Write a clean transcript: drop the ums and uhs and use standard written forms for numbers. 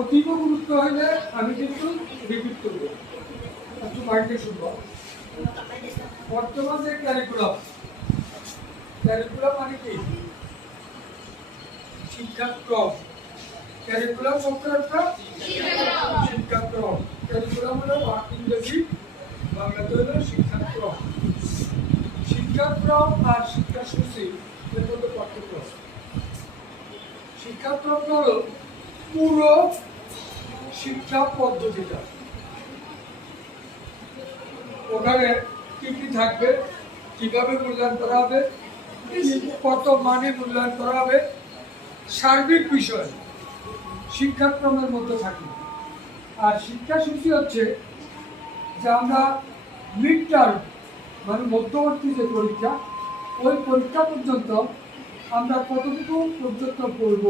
অতীব গুরুত্ব হলে আমি কিন্তু রিপিট করবো, একটু মাইন্ডে শুনবো। বর্তমান যে ক্যারিকুলাম মানে কি? শিক্ষাক্রম। ক্যারিকুলাম শব্দ একটা শিক্ষাক্রম। ক্যারিকুলাম হলো ইংরেজি, বাংলাতে হলো শিক্ষাক্রম। শিক্ষাক্রম আর শিক্ষাসূচি এর মধ্যে পার্থক্য আছে। শিক্ষাক্রম হলো পুরো শিক্ষা পদ্ধতিটা, ওখানে কি কি থাকবে, কিভাবে মূল্যায়ন করা হবে, কত মানে মূল্যায়ন করা হবে, সার্বিক বিষয় শিক্ষাক্রমের মধ্যে থাকে। আর শিক্ষাসূচি হচ্ছে যে আমরা মিড টার্ম মানে মধ্যবর্তী যে পরীক্ষা, ওই পরীক্ষা পর্যন্ত আমরা কতটুকু পর্যন্ত পড়ব,